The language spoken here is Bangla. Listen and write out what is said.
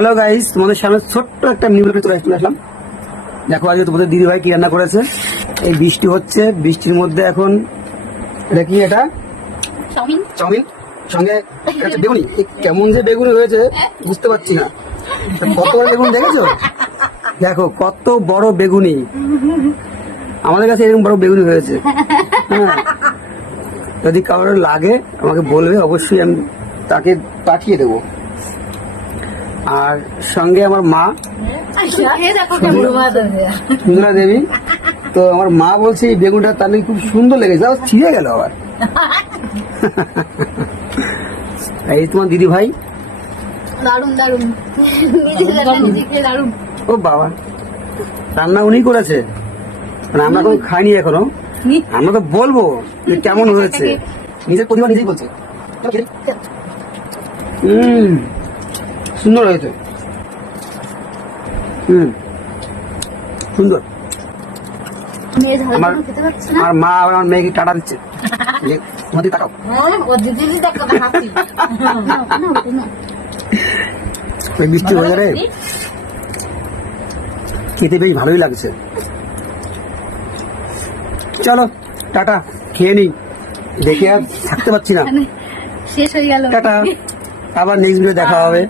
হ্যালো গাইস, তোমাদের সামনে ছোট্ট একটা মিউল ভিতরে চলে আসলাম। দেখো আজকে তোমাদের দিদি ভাই কি রান্না করেছে। এই বৃষ্টি হচ্ছে, বৃষ্টির মধ্যে এখন এটা কি, এটা চাউমিন সঙ্গে একটা বেগুনি। কেমন যে বেগুনি হয়েছে বুঝতে পারছি না। কত বড় বেগুন দেখেছো? দেখো কত বড় বেগুনি, আমাদের কাছে এরকম বড় বেগুনি হয়েছে। হ্যাঁ, যদি কারোর লাগে আমাকে বলবে, অবশ্যই আমি তাকে পাঠিয়ে দেবো। আর সঙ্গে আমার মা সুন্দরা দেবী। তো আমার মা বলছে এই বেগুনটা তার নাকি খুব সুন্দর লেগেছে, ছিঁড়ে গেল আবার। এই তোমার দিদি ভাই, দারুন দারুন দারুন। ও বাবা, রান্না উনি করেছে, মানে আমরা তো খাইনি এখনো। আমরা তো বলবো যে কেমন হয়েছে, নিজের প্রতিভা নিজেই বলছে। সুন্দর হয়েছে। সুন্দর। আমার মা আবার আমার মেয়েকে টাটা দিচ্ছে, মধ্যে তাকাও। বৃষ্টি হয়ে যাবে, খেতে বেশ ভালোই লাগছে। চলো টাটা, খেয়ে নি, দেখে আর থাকতে পারছি না। শেষ হয়ে গেল। টাটা, আবার নেক্সট ভিডিও দেখা হবে।